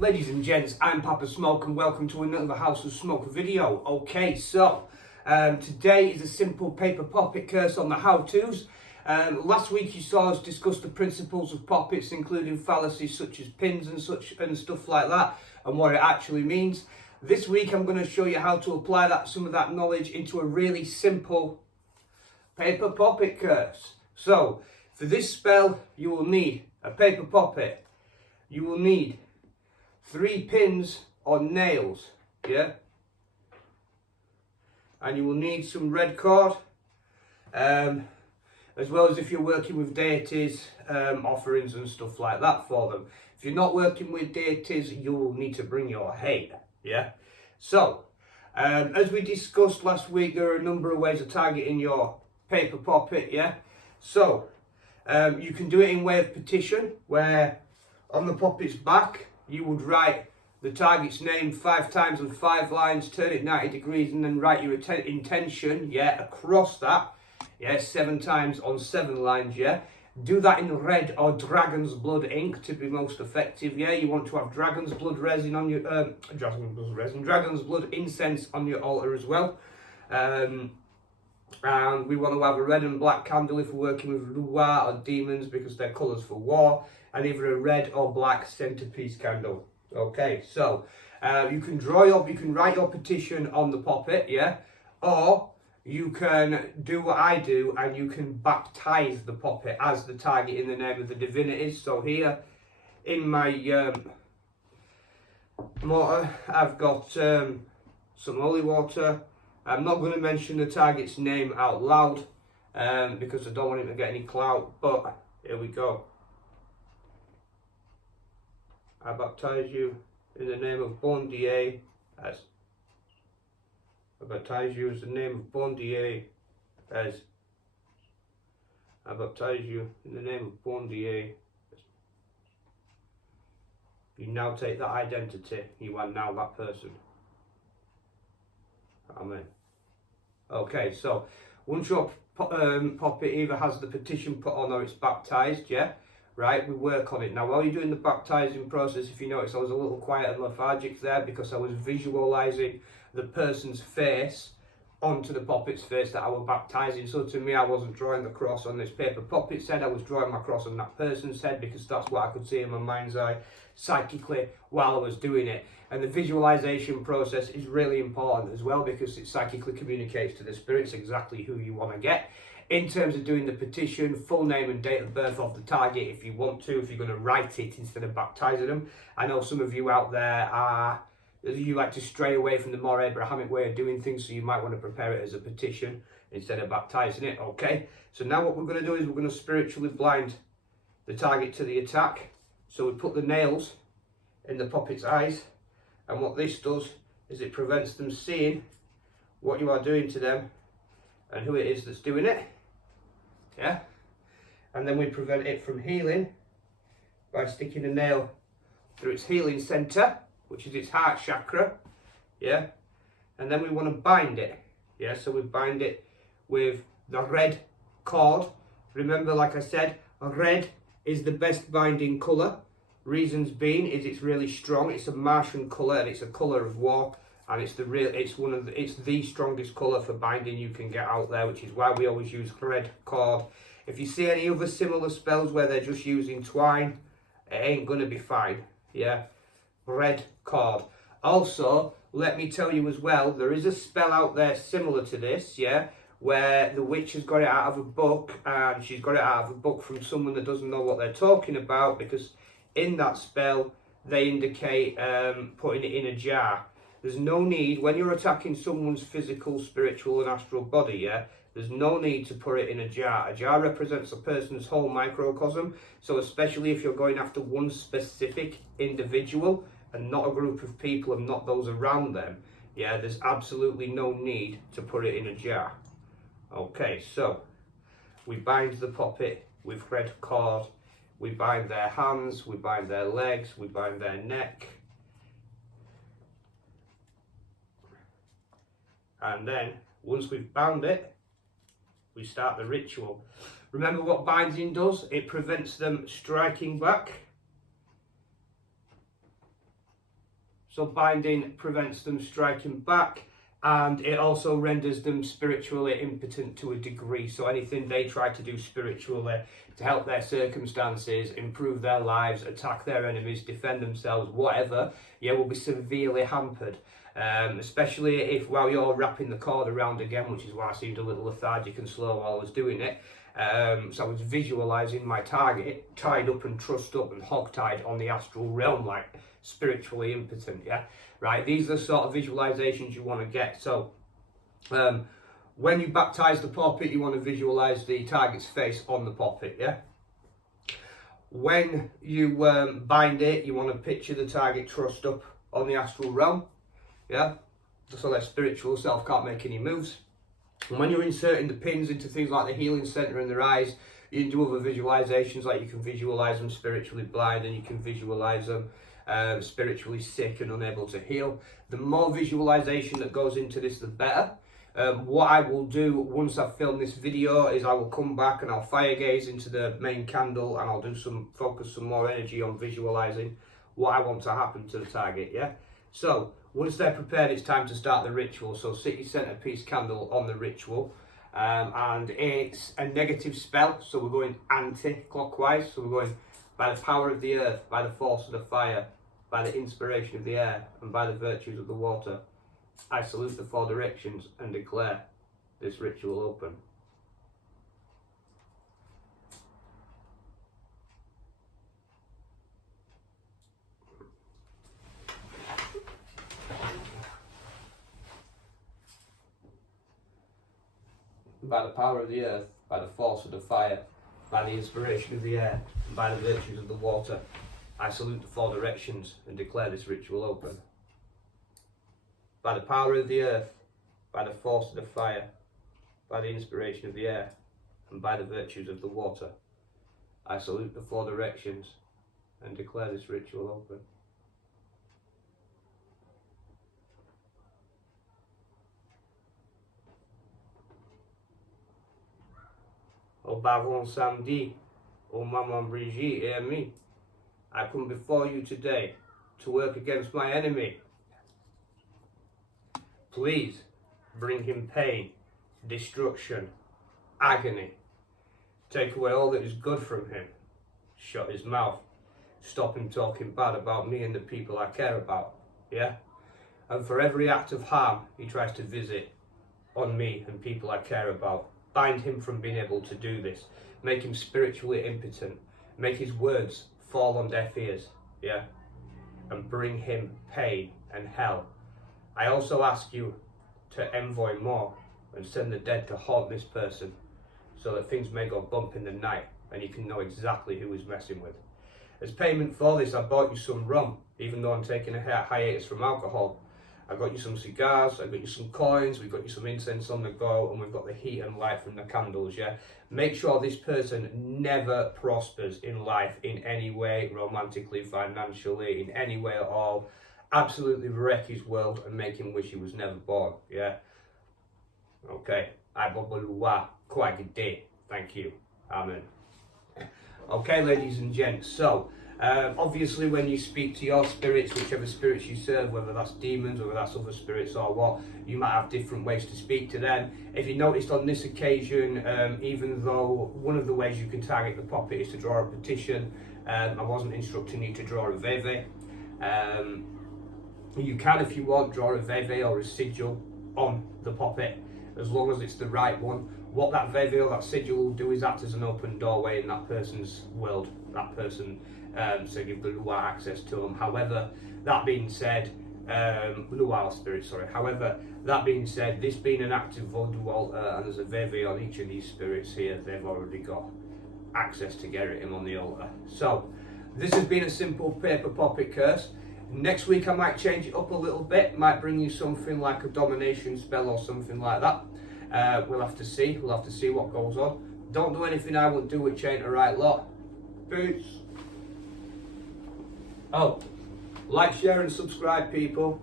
Ladies and gents, I'm Papa Smoke and welcome to another House of Smoke video. Okay, so today is a simple paper poppet curse on the how-tos. Last week you saw us discuss the principles of poppets, including fallacies such as pins and stuff like that, and what it actually means. This week I'm going to show you how to apply some of that knowledge into a really simple paper poppet curse. So, for this spell you will need a paper poppet. You will need 3 pins or nails, yeah? And you will need some red cord, as well as if you're working with deities, offerings and stuff like that for them. If you're not working with deities, you will need to bring your hay, yeah? So, as we discussed last week, there are a number of ways of targeting your paper poppet, yeah? So, you can do it in way of petition, where on the poppet's back, you would write the target's name 5 times on 5 lines, turn it 90 degrees, and then write your intention, yeah, across that, yeah, 7 times on 7 lines, yeah. Do that in red or dragon's blood ink to be most effective, yeah. You want to have dragon's blood resin on your, dragon's blood incense on your altar as well. And we want to have a red and black candle if we're working with Rootwork or demons because they're colours for war, and either a red or black centerpiece candle. Okay, so you can write your petition on the poppet, yeah, or you can do what I do and you can baptize the poppet as the target in the name of the divinities. So here in my mortar, I've got some holy water. I'm not going to mention the target's name out loud because I don't want him to get any clout, but here we go. I baptize you in the name of Bon Dieu as. I baptize you in the name of Bon Dieu as. I baptize you in the name of Bon Dieu as. You now take that identity. You are now that person. Amen. Okay, so once your poppet either has the petition put on or it's baptized, yeah, right, we work on it. Now, while you're doing the baptizing process, if you notice, I was a little quiet and lethargic there because I was visualizing the person's face onto the poppet's face that I was baptizing. So to me, I wasn't drawing the cross on this paper poppet's head, I was drawing my cross on that person's head because that's what I could see in my mind's eye psychically while I was doing it. And the visualization process is really important as well because it psychically communicates to the spirits exactly who you want to get. In terms of doing the petition, full name and date of birth of the target if you want to, if you're going to write it instead of baptizing them. I know some of you out there you like to stray away from the more Abrahamic way of doing things, so you might want to prepare it as a petition instead of baptizing it, okay? So now what we're going to do is we're going to spiritually blind the target to the attack. So we put the nails in the poppet's eyes, and what this does is it prevents them seeing what you are doing to them and who it is that's doing it. Yeah, and then we prevent it from healing by sticking a nail through its healing center, which is its heart chakra, yeah, and then we want to bind it, yeah, so we bind it with the red cord. Remember, like I said, red is the best binding colour. Reasons being is it's really strong, it's a Martian colour and it's a colour of war. And it's the strongest colour for binding you can get out there, which is why we always use red cord. If you see any other similar spells where they're just using twine, it ain't gonna be fine. Yeah, red cord. Also, let me tell you as well, there is a spell out there similar to this, yeah, where the witch has got it out of a book, and she's got it out of a book from someone that doesn't know what they're talking about, because in that spell they indicate putting it in a jar. There's no need, when you're attacking someone's physical, spiritual and astral body, yeah, there's no need to put it in a jar. A jar represents a person's whole microcosm, so especially if you're going after one specific individual and not a group of people and not those around them, yeah, there's absolutely no need to put it in a jar. Okay, so we bind the poppet with red cord, we bind their hands, we bind their legs, we bind their neck. And then, once we've bound it, we start the ritual. Remember what binding does? It prevents them striking back. So binding prevents them striking back, and it also renders them spiritually impotent to a degree. So anything they try to do spiritually to help their circumstances, improve their lives, attack their enemies, defend themselves, whatever, yeah, will be severely hampered. Especially if while you're wrapping the cord around again, which is why I seemed a little lethargic and slow while I was doing it. So I was visualising my target tied up and trussed up and hogtied on the astral realm, like spiritually impotent, yeah? Right, these are the sort of visualizations you want to get. So when you baptize the poppet, you want to visualize the target's face on the poppet, yeah? When you bind it, you want to picture the target trussed up on the astral realm, yeah? So their spiritual self can't make any moves. And when you're inserting the pins into things like the healing center and their eyes, you can do other visualizations, like you can visualize them spiritually blind, and you can visualize them spiritually sick and unable to heal. The more visualization that goes into this, the better. What I will do once I've filmed this video is I will come back and I'll fire gaze into the main candle, and I'll do focus some more energy on visualizing what I want to happen to the target, yeah? So once they're prepared, it's time to start the ritual. So sit your centerpiece candle on the ritual, and it's a negative spell, so we're going anti-clockwise. So we're going by the power of the earth, by the force of the fire, by the inspiration of the air, and by the virtues of the water, I salute the 4 directions and declare this ritual open. By the power of the earth, by the force of the fire, by the inspiration of the air, and by the virtues of the water, I salute the 4 directions and declare this ritual open. By the power of the earth, by the force of the fire, by the inspiration of the air, and by the virtues of the water, I salute the 4 directions and declare this ritual open. Au baron samedi, au maman Brigitte et ami, I come before you today to work against my enemy. Please bring him pain, destruction, agony. Take away all that is good from him. Shut his mouth. Stop him talking bad about me and the people I care about. Yeah? And for every act of harm he tries to visit on me and people I care about, bind him from being able to do this. Make him spiritually impotent. Make his words fall on deaf ears. Yeah? And bring him pain and hell. I also ask you to envoy more and send the dead to haunt this person, so that things may go bump in the night and you can know exactly who he's messing with. As payment for this, I bought you some rum, even though I'm taking a hiatus from alcohol. I got you some cigars, I got you some coins, we've got you some incense on the go, and we've got the heat and light from the candles, yeah? Make sure this person never prospers in life in any way, romantically, financially, in any way at all. Absolutely wreck his world and make him wish he was never born, yeah? Okay, I quite good day. Thank you. Amen. Okay, ladies and gents, so obviously when you speak to your spirits, whichever spirits you serve, whether that's demons, whether that's other spirits or what, you might have different ways to speak to them. If you noticed on this occasion, even though one of the ways you can target the poppet is to draw a petition, I wasn't instructing you to draw a veve. You can, if you want, draw a veve or a sigil on the poppet, as long as it's the right one. What that veve or that sigil will do is act as an open doorway in that person's world, that person, so give the Luar access to them. However, that being said, Luar spirit, sorry. However, that being said, this being an active Vodou altar and there's a veve on each of these spirits here, they've already got access to get him on the altar. So, this has been a simple paper poppet curse. Next week I might change it up a little bit, might bring you something like a domination spell or something like that. We'll have to see what goes on. Don't do anything I won't do, which ain't a right lot. Peace. Oh, like, share and subscribe, people.